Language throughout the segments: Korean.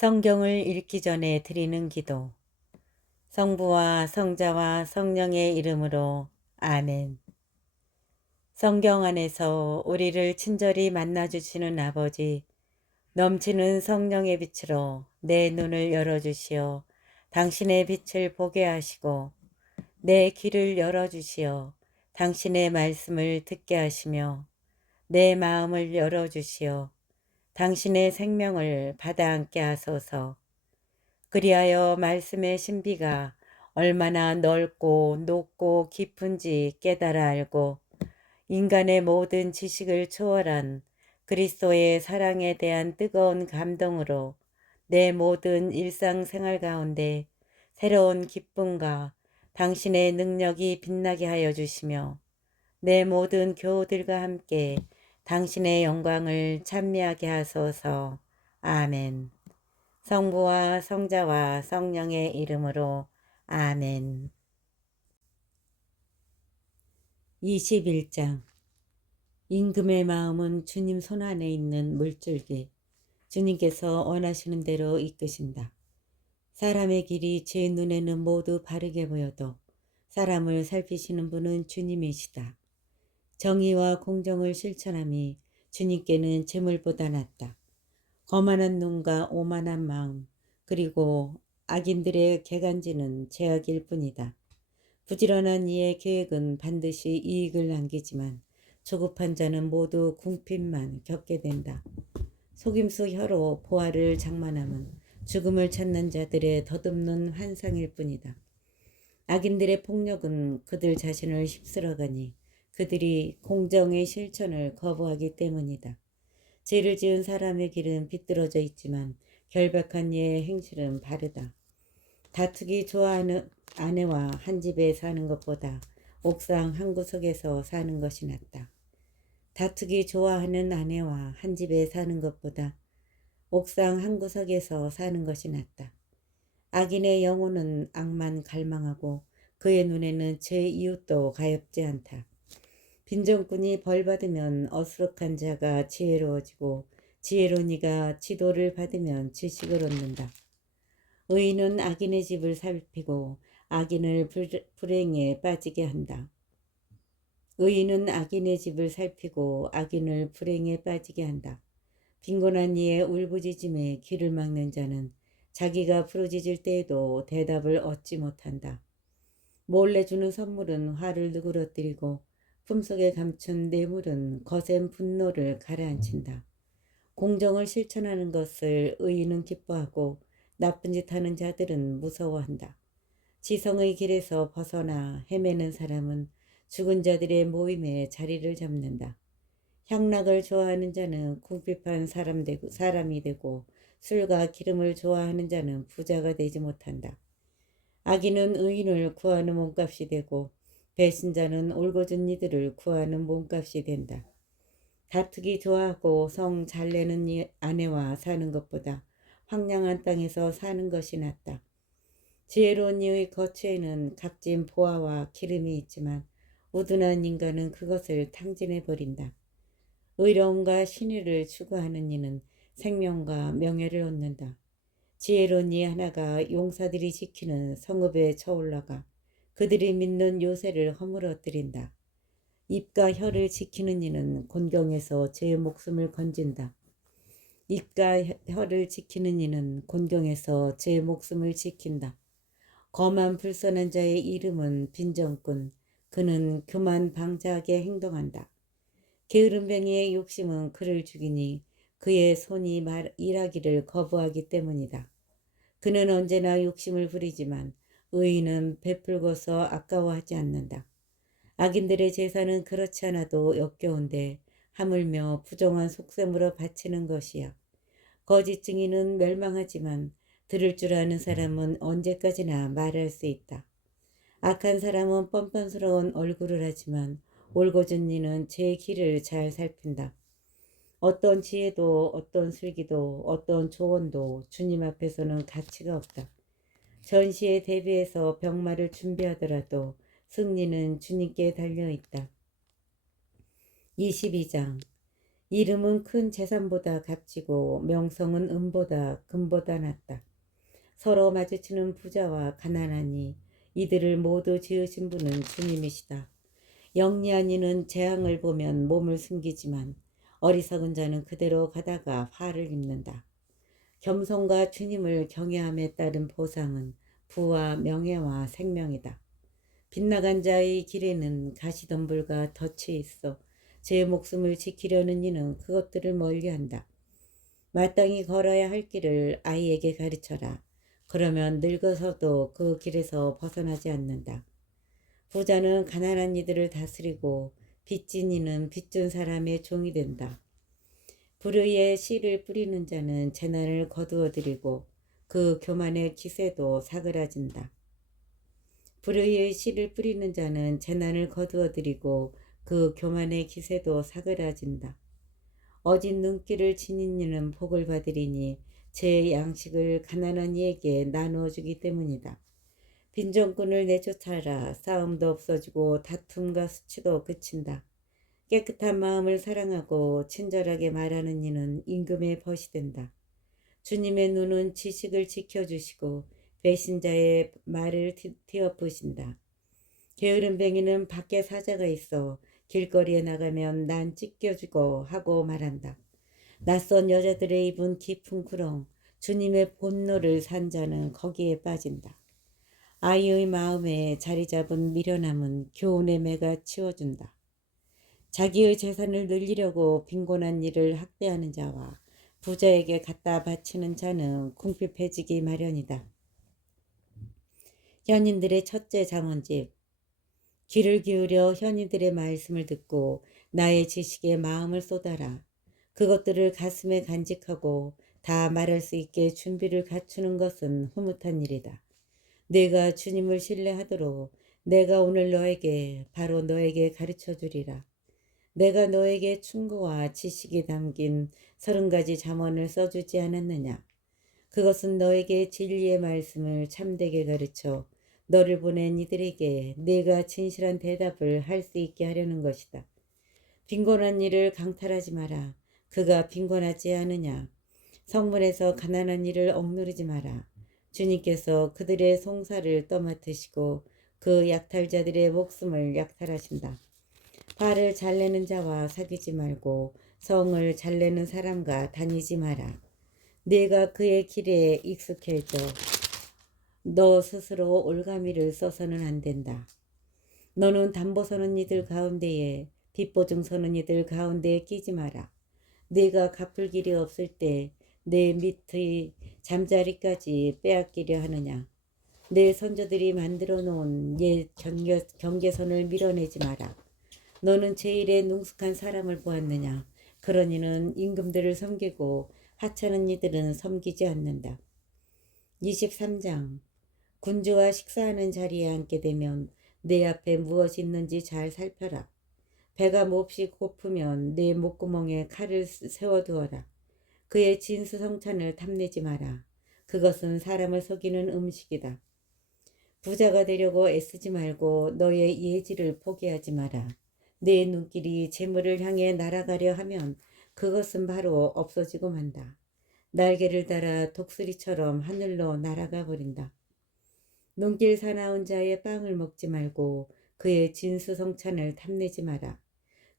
성경을 읽기 전에 드리는 기도. 성부와 성자와 성령의 이름으로 아멘. 성경 안에서 우리를 친절히 만나주시는 아버지, 넘치는 성령의 빛으로 내 눈을 열어주시어 당신의 빛을 보게 하시고, 내 귀를 열어주시어 당신의 말씀을 듣게 하시며, 내 마음을 열어주시어 당신의 생명을 받아 안게 하소서. 그리하여 말씀의 신비가 얼마나 넓고 높고 깊은지 깨달아 알고 인간의 모든 지식을 초월한 그리스도의 사랑에 대한 뜨거운 감동으로 내 모든 일상생활 가운데 새로운 기쁨과 당신의 능력이 빛나게 하여 주시며 내 모든 교우들과 함께 당신의 영광을 찬미하게 하소서. 아멘. 성부와 성자와 성령의 이름으로 아멘. 21장. 임금의 마음은 주님 손안에 있는 물줄기. 주님께서 원하시는 대로 이끄신다. 사람의 길이 제 눈에는 모두 바르게 보여도 사람을 살피시는 분은 주님이시다. 정의와 공정을 실천함이 주님께는 재물보다 낫다. 거만한 눈과 오만한 마음, 그리고 악인들의 개간지는 죄악일 뿐이다. 부지런한 이의 계획은 반드시 이익을 남기지만 조급한 자는 모두 궁핍만 겪게 된다. 속임수 혀로 보화를 장만함은 죽음을 찾는 자들의 덧없는 환상일 뿐이다. 악인들의 폭력은 그들 자신을 휩쓸어가니 그들이 공정의 실천을 거부하기 때문이다. 죄를 지은 사람의 길은 비뚤어져 있지만 결박한 이의 행실은 바르다. 다투기 좋아하는 아내와 한 집에 사는 것보다 옥상 한 구석에서 사는 것이 낫다. 다투기 좋아하는 아내와 한 집에 사는 것보다 옥상 한 구석에서 사는 것이 낫다. 악인의 영혼은 악만 갈망하고 그의 눈에는 제 이웃도 가엾지 않다. 빈정꾼이 벌받으면 어수룩한 자가 지혜로워지고 지혜로운 이가 지도를 받으면 지식을 얻는다. 의인은 악인의 집을 살피고 악인을 불행에 빠지게 한다. 의인은 악인의 집을 살피고 악인을 불행에 빠지게 한다. 빈곤한 이의 울부짖음에 귀를 막는 자는 자기가 부르짖을 때에도 대답을 얻지 못한다. 몰래 주는 선물은 화를 누그러뜨리고 품속에 감춘 뇌물은 거센 분노를 가라앉힌다. 공정을 실천하는 것을 의인은 기뻐하고 나쁜 짓 하는 자들은 무서워한다. 지성의 길에서 벗어나 헤매는 사람은 죽은 자들의 모임에 자리를 잡는다. 향락을 좋아하는 자는 궁핍한 사람이 되고 술과 기름을 좋아하는 자는 부자가 되지 못한다. 악인은 의인을 구하는 몸값이 되고 배신자는 올곧은 이들을 구하는 몸값이 된다. 다투기 좋아하고 성 잘 내는 아내와 사는 것보다 황량한 땅에서 사는 것이 낫다. 지혜로운 이의 거처에는 값진 보화와 기름이 있지만 우둔한 인간은 그것을 탕진해버린다. 의로움과 신의를 추구하는 이는 생명과 명예를 얻는다. 지혜로운 이 하나가 용사들이 지키는 성읍에 쳐올라가 그들이 믿는 요새를 허물어뜨린다. 입과 혀를 지키는 이는 곤경에서 제 목숨을 건진다. 입과 혀를 지키는 이는 곤경에서 제 목숨을 지킨다. 거만 불선한 자의 이름은 빈정꾼, 그는 교만 방자하게 행동한다. 게으름뱅이의 욕심은 그를 죽이니 그의 손이 일하기를 거부하기 때문이다. 그는 언제나 욕심을 부리지만 의인은 베풀고서 아까워하지 않는다. 악인들의 제사는 그렇지 않아도 역겨운데 하물며 부정한 속셈으로 바치는 것이야. 거짓 증인은 멸망하지만 들을 줄 아는 사람은 언제까지나 말할 수 있다. 악한 사람은 뻔뻔스러운 얼굴을 하지만 올곧은 이는 제 길을 잘 살핀다. 어떤 지혜도 어떤 슬기도 어떤 조언도 주님 앞에서는 가치가 없다. 전시에 대비해서 병마를 준비하더라도 승리는 주님께 달려있다. 22장. 이름은 큰 재산보다 값지고 명성은 은보다 금보다 낫다. 서로 마주치는 부자와 가난하니 이들을 모두 지으신 분은 주님이시다. 영리한 이는 재앙을 보면 몸을 숨기지만 어리석은 자는 그대로 가다가 화를 입는다. 겸손과 주님을 경외함에 따른 보상은 부와 명예와 생명이다. 빗나간 자의 길에는 가시덤불과 덫이 있어 제 목숨을 지키려는 이는 그것들을 멀리한다. 마땅히 걸어야 할 길을 아이에게 가르쳐라. 그러면 늙어서도 그 길에서 벗어나지 않는다. 부자는 가난한 이들을 다스리고 빚진 이는 빚준 사람의 종이 된다. 불의의 씨를 뿌리는 자는 재난을 거두어들이고 그 교만의 기세도 사그라진다. 불의의 씨를 뿌리는 자는 재난을 거두어들이고 그 교만의 기세도 사그라진다. 어진 눈길을 지닌 이는 복을 받으리니 제 양식을 가난한 이에게 나누어 주기 때문이다. 빈정꾼을 내쫓아라. 싸움도 없어지고 다툼과 수치도 그친다. 깨끗한 마음을 사랑하고 친절하게 말하는 이는 임금의 벗이 된다. 주님의 눈은 지식을 지켜주시고 배신자의 말을 뒤엎으신다. 게으른 뱅이는 밖에 사자가 있어 길거리에 나가면 난 찢겨주고 하고 말한다. 낯선 여자들의 입은 깊은 구렁, 주님의 본노를 산 자는 거기에 빠진다. 아이의 마음에 자리 잡은 미련함은 교훈의 매가 치워준다. 자기의 재산을 늘리려고 빈곤한 이를 학대하는 자와 부자에게 갖다 바치는 자는 궁핍해지기 마련이다. 현인들의 첫째 장원집. 귀를 기울여 현인들의 말씀을 듣고 나의 지식에 마음을 쏟아라. 그것들을 가슴에 간직하고 다 말할 수 있게 준비를 갖추는 것은 흐뭇한 일이다. 내가 주님을 신뢰하도록 내가 오늘 너에게 바로 너에게 가르쳐 주리라. 내가 너에게 충고와 지식이 담긴 30가지 잠언을 써주지 않았느냐. 그것은 너에게 진리의 말씀을 참되게 가르쳐 너를 보낸 이들에게 네가 진실한 대답을 할 수 있게 하려는 것이다. 빈곤한 이를 강탈하지 마라. 그가 빈곤하지 않으냐. 성문에서 가난한 이를 억누르지 마라. 주님께서 그들의 송사를 떠맡으시고 그 약탈자들의 목숨을 약탈하신다. 화를 잘 내는 자와 사귀지 말고 성을 잘 내는 사람과 다니지 마라. 네가 그의 길에 익숙해져 너 스스로 올가미를 써서는 안 된다. 너는 담보 서는 이들 가운데에 빚보증 서는 이들 가운데에 끼지 마라. 네가 갚을 길이 없을 때 내 밑의 잠자리까지 빼앗기려 하느냐. 내 선조들이 만들어 놓은 옛 경계선을 밀어내지 마라. 너는 제일에 능숙한 사람을 보았느냐. 그런 이는 임금들을 섬기고 하찮은 이들은 섬기지 않는다. 23장. 군주와 식사하는 자리에 앉게 되면 내 앞에 무엇이 있는지 잘 살펴라. 배가 몹시 고프면 내 목구멍에 칼을 세워두어라. 그의 진수성찬을 탐내지 마라. 그것은 사람을 속이는 음식이다. 부자가 되려고 애쓰지 말고 너의 예지를 포기하지 마라. 내 눈길이 재물을 향해 날아가려 하면 그것은 바로 없어지고 만다. 날개를 달아 독수리처럼 하늘로 날아가 버린다. 눈길 사나운 자의 빵을 먹지 말고 그의 진수성찬을 탐내지 마라.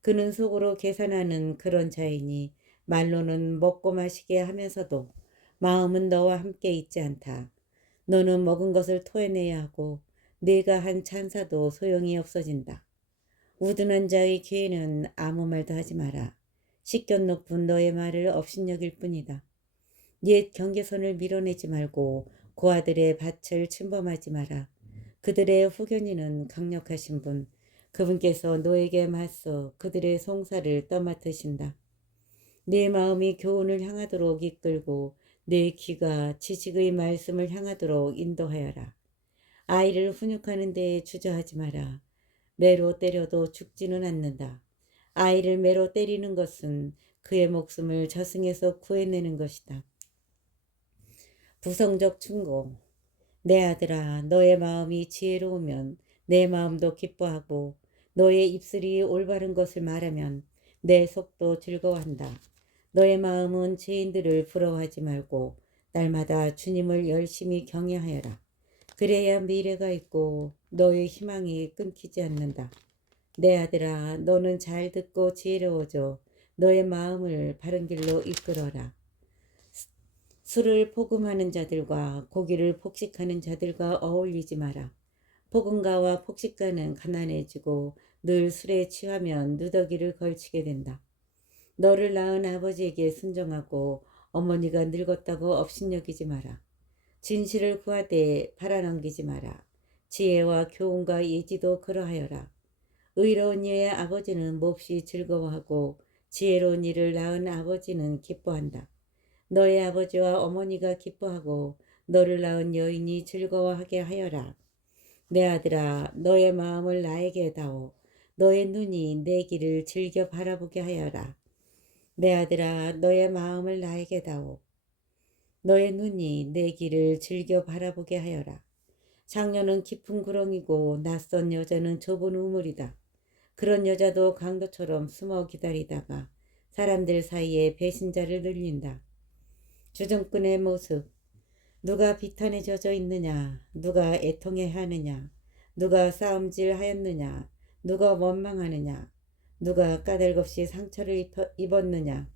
그는 속으로 계산하는 그런 자이니 말로는 먹고 마시게 하면서도 마음은 너와 함께 있지 않다. 너는 먹은 것을 토해내야 하고 네가 한 찬사도 소용이 없어진다. 우둔한 자의 귀에는 아무 말도 하지 마라. 식견 높은 너의 말을 업신여길 뿐이다. 옛 경계선을 밀어내지 말고 고아들의 밭을 침범하지 마라. 그들의 후견인은 강력하신 분, 그분께서 너에게 맞서 그들의 송사를 떠맡으신다. 내 마음이 교훈을 향하도록 이끌고 내 귀가 지식의 말씀을 향하도록 인도하여라. 아이를 훈육하는 데에 주저하지 마라. 매로 때려도 죽지는 않는다. 아이를 매로 때리는 것은 그의 목숨을 저승에서 구해내는 것이다. 부성적 충고. 내 아들아, 너의 마음이 지혜로우면 내 마음도 기뻐하고 너의 입술이 올바른 것을 말하면 내 속도 즐거워한다. 너의 마음은 죄인들을 부러워하지 말고 날마다 주님을 열심히 경외하여라. 그래야 미래가 있고 너의 희망이 끊기지 않는다. 내 아들아, 너는 잘 듣고 지혜로워져 너의 마음을 바른 길로 이끌어라. 술을 포금하는 자들과 고기를 폭식하는 자들과 어울리지 마라. 포금가와 폭식가는 가난해지고 늘 술에 취하면 누더기를 걸치게 된다. 너를 낳은 아버지에게 순종하고 어머니가 늙었다고 업신여기지 마라. 진실을 구하되 팔아넘기지 마라. 지혜와 교훈과 예지도 그러하여라. 의로운 이의 아버지는 몹시 즐거워하고 지혜로운 이를 낳은 아버지는 기뻐한다. 너의 아버지와 어머니가 기뻐하고 너를 낳은 여인이 즐거워하게 하여라. 내 아들아, 너의 마음을 나에게 다오. 너의 눈이 내 길을 즐겨 바라보게 하여라. 내 아들아, 너의 마음을 나에게 다오. 너의 눈이 내 길을 즐겨 바라보게 하여라. 장녀는 깊은 구렁이고 낯선 여자는 좁은 우물이다. 그런 여자도 강도처럼 숨어 기다리다가 사람들 사이에 배신자를 늘린다. 주정꾼의 모습. 누가 비탄에 젖어 있느냐? 누가 애통해 하느냐? 누가 싸움질 하였느냐? 누가 원망하느냐? 누가 까닭없이 상처를 입었느냐?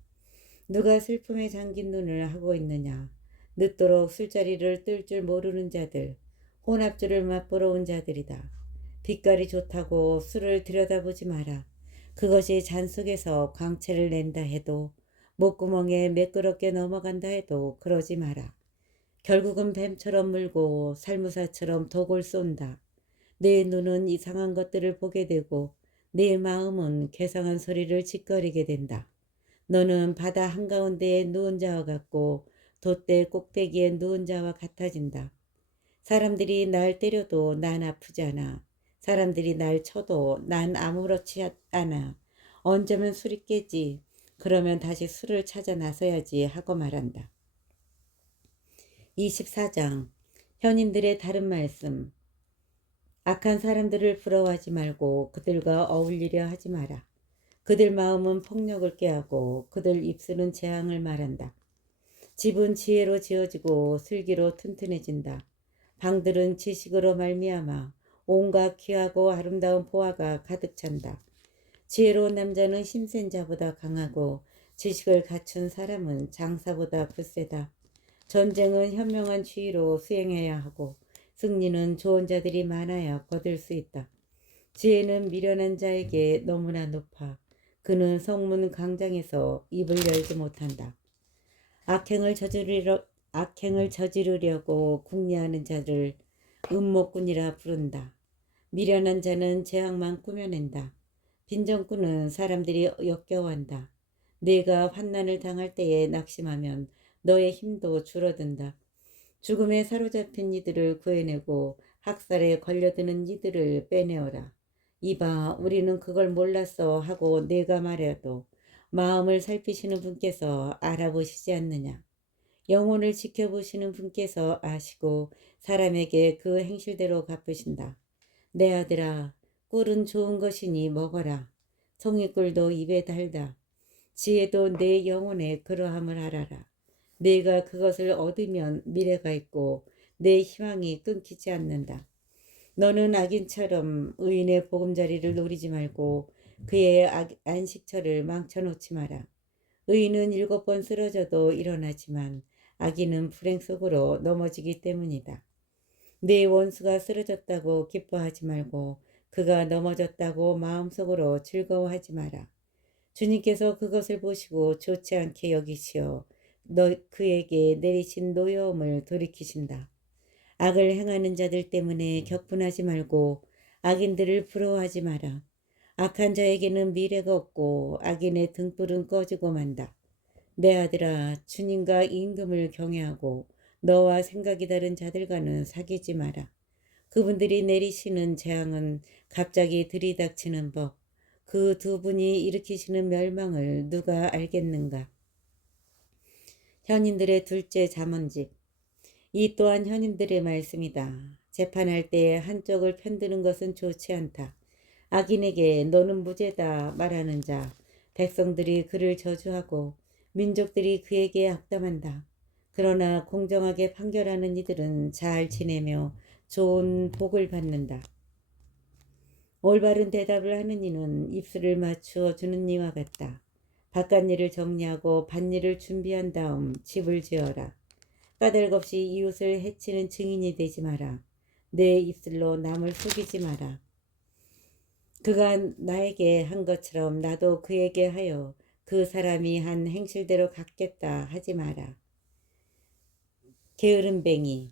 누가 슬픔에 잠긴 눈을 하고 있느냐? 늦도록 술자리를 뜰 줄 모르는 자들, 혼합주를 맛보러 온 자들이다. 빛깔이 좋다고 술을 들여다보지 마라. 그것이 잔 속에서 광채를 낸다 해도, 목구멍에 매끄럽게 넘어간다 해도 그러지 마라. 결국은 뱀처럼 물고 살무사처럼 독을 쏜다. 내 눈은 이상한 것들을 보게 되고 내 마음은 괴상한 소리를 짓거리게 된다. 너는 바다 한가운데에 누운 자와 같고 돛대 꼭대기에 누운 자와 같아진다. 사람들이 날 때려도 난 아프지 않아. 사람들이 날 쳐도 난 아무렇지 않아. 언제면 술이 깨지. 그러면 다시 술을 찾아 나서야지 하고 말한다. 24장 현인들의 다른 말씀. 악한 사람들을 부러워하지 말고 그들과 어울리려 하지 마라. 그들 마음은 폭력을 꾀하고 그들 입술은 재앙을 말한다. 집은 지혜로 지어지고 슬기로 튼튼해진다. 방들은 지식으로 말미암아 온갖 귀하고 아름다운 보화가 가득 찬다. 지혜로운 남자는 힘센 자보다 강하고 지식을 갖춘 사람은 장사보다 굳세다. 전쟁은 현명한 주의로 수행해야 하고 승리는 좋은 자들이 많아야 거둘 수 있다. 지혜는 미련한 자에게 너무나 높아 그는 성문 광장에서 입을 열지 못한다. 악행을 저지르려고 궁리하는 자를 음모꾼이라 부른다. 미련한 자는 재앙만 꾸며낸다. 빈정꾼은 사람들이 역겨워한다. 네가 환난을 당할 때에 낙심하면 너의 힘도 줄어든다. 죽음에 사로잡힌 이들을 구해내고 학살에 걸려드는 이들을 빼내어라. 이봐, 우리는 그걸 몰랐어 하고 내가 말해도 마음을 살피시는 분께서 알아보시지 않느냐. 영혼을 지켜보시는 분께서 아시고 사람에게 그 행실대로 갚으신다. 내 아들아, 꿀은 좋은 것이니 먹어라. 송이꿀도 입에 달다. 지혜도 내 영혼에 그러함을 알아라. 내가 그것을 얻으면 미래가 있고 내 희망이 끊기지 않는다. 너는 악인처럼 의인의 보금자리를 노리지 말고 그의 안식처를 망쳐놓지 마라. 의인은 7번 쓰러져도 일어나지만 악인은 불행 속으로 넘어지기 때문이다. 네 원수가 쓰러졌다고 기뻐하지 말고 그가 넘어졌다고 마음속으로 즐거워하지 마라. 주님께서 그것을 보시고 좋지 않게 여기시어 그에게 내리신 노여움을 돌이키신다. 악을 행하는 자들 때문에 격분하지 말고 악인들을 부러워하지 마라. 악한 자에게는 미래가 없고 악인의 등불은 꺼지고 만다. 내 아들아, 주님과 임금을 경외하고 너와 생각이 다른 자들과는 사귀지 마라. 그분들이 내리시는 재앙은 갑자기 들이닥치는 법, 그 두 분이 일으키시는 멸망을 누가 알겠는가. 현인들의 둘째 잠언집. 이 또한 현인들의 말씀이다. 재판할 때 한쪽을 편드는 것은 좋지 않다. 악인에게 너는 무죄다 말하는 자, 백성들이 그를 저주하고 민족들이 그에게 악담한다. 그러나 공정하게 판결하는 이들은 잘 지내며 좋은 복을 받는다. 올바른 대답을 하는 이는 입술을 맞추어 주는 이와 같다. 바깥일을 정리하고 밭일을 준비한 다음 집을 지어라. 까닭없이 이웃을 해치는 증인이 되지 마라. 내 입술로 남을 속이지 마라. 그가 나에게 한 것처럼 나도 그에게 하여 그 사람이 한 행실대로 갚겠다 하지 마라. 게으름뱅이.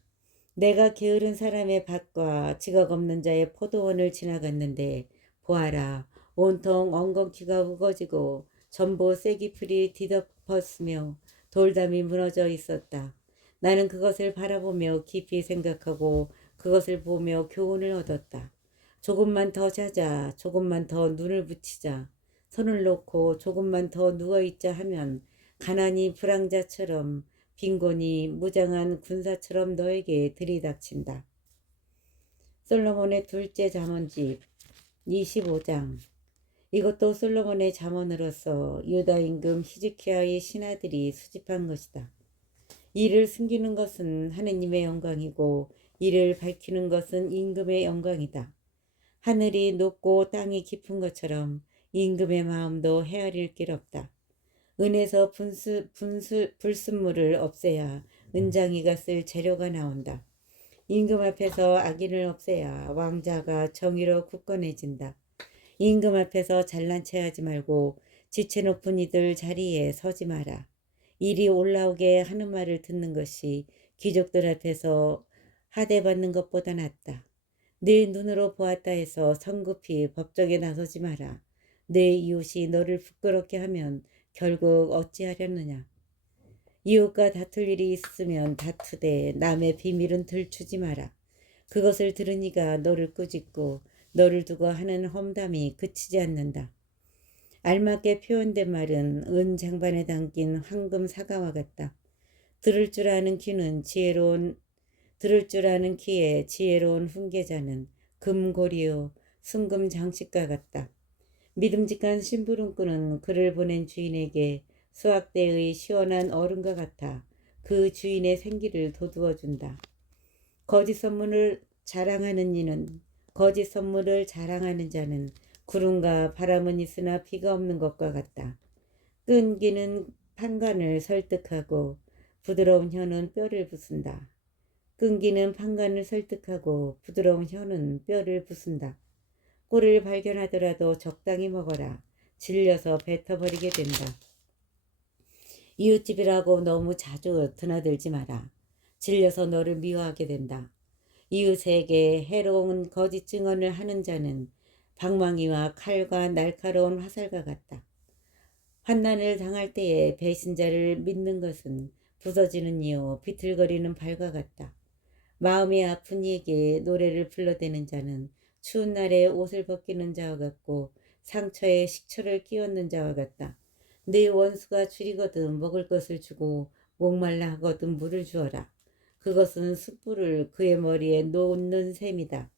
내가 게으른 사람의 밭과 지각 없는 자의 포도원을 지나갔는데 보아라, 온통 엉겅퀴가 우거지고 전부 쐐기풀이 뒤덮었으며 돌담이 무너져 있었다. 나는 그것을 바라보며 깊이 생각하고 그것을 보며 교훈을 얻었다. 조금만 더 자자, 조금만 더 눈을 붙이자, 손을 놓고 조금만 더 누워있자 하면 가난이 불황자처럼 빈곤이 무장한 군사처럼 너에게 들이닥친다. 솔로몬의 둘째 잠언집 25장. 이것도 솔로몬의 잠언으로서 유다 임금 히즈키야의 신하들이 수집한 것이다. 이를 숨기는 것은 하느님의 영광이고 이를 밝히는 것은 임금의 영광이다. 하늘이 높고 땅이 깊은 것처럼 임금의 마음도 헤아릴 길 없다. 은에서 불순물을 없애야 은장이가 쓸 재료가 나온다. 임금 앞에서 악인을 없애야 왕자가 정의로 굳건해진다. 임금 앞에서 잘난 체하지 말고 지체 높은 이들 자리에 서지 마라. 일이 올라오게 하는 말을 듣는 것이 귀족들 앞에서 하대받는 것보다 낫다. 내 눈으로 보았다 해서 성급히 법정에 나서지 마라. 내 이웃이 너를 부끄럽게 하면 결국 어찌하려느냐. 이웃과 다툴 일이 있으면 다투되 남의 비밀은 들추지 마라. 그것을 들으니가 너를 꾸짖고 너를 두고 하는 험담이 그치지 않는다. 알맞게 표현된 말은 은 장반에 담긴 황금 사과와 같다. 들을 줄 아는 귀에 지혜로운 훈계자는 금고리요 순금 장식과 같다. 믿음직한 심부름꾼은 그를 보낸 주인에게 수확대의 시원한 얼음과 같아 그 주인의 생기를 돋우어준다. 거짓 선물을 자랑하는 자는 구름과 바람은 있으나 비가 없는 것과 같다. 끈기는 판관을 설득하고 부드러운 혀는 뼈를 부순다. 끈기는 판관을 설득하고 부드러운 혀는 뼈를 부순다. 꿀을 발견하더라도 적당히 먹어라. 질려서 뱉어버리게 된다. 이웃집이라고 너무 자주 드나들지 마라. 질려서 너를 미워하게 된다. 이웃에게 해로운 거짓 증언을 하는 자는 방망이와 칼과 날카로운 화살과 같다. 환난을 당할 때에 배신자를 믿는 것은 부서지는 이요 비틀거리는 발과 같다. 마음이 아픈 이에게 노래를 불러대는 자는 추운 날에 옷을 벗기는 자와 같고 상처에 식초를 끼얹는 자와 같다. 네 원수가 줄이거든 먹을 것을 주고 목말라 하거든 물을 주어라. 그것은 숯불을 그의 머리에 놓는 셈이다.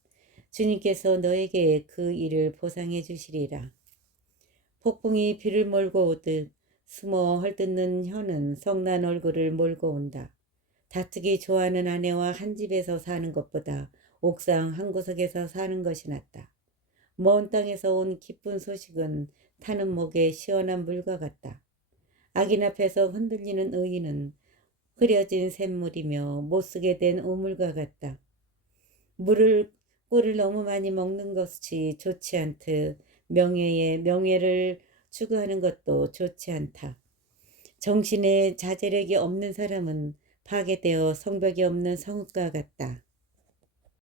주님께서 너에게 그 일을 보상해 주시리라. 폭풍이 비를 몰고 오듯 숨어 헐뜯는 혀는 성난 얼굴을 몰고 온다. 다투기 좋아하는 아내와 한 집에서 사는 것보다 옥상 한 구석에서 사는 것이 낫다. 먼 땅에서 온 기쁜 소식은 타는 목에 시원한 물과 같다. 악인 앞에서 흔들리는 의인은 흐려진 샘물이며 못쓰게 된 우물과 같다. 꿀을 너무 많이 먹는 것이 좋지 않듯 명예를 추구하는 것도 좋지 않다. 정신에 자제력이 없는 사람은 파괴되어 성벽이 없는 성읍과 같다.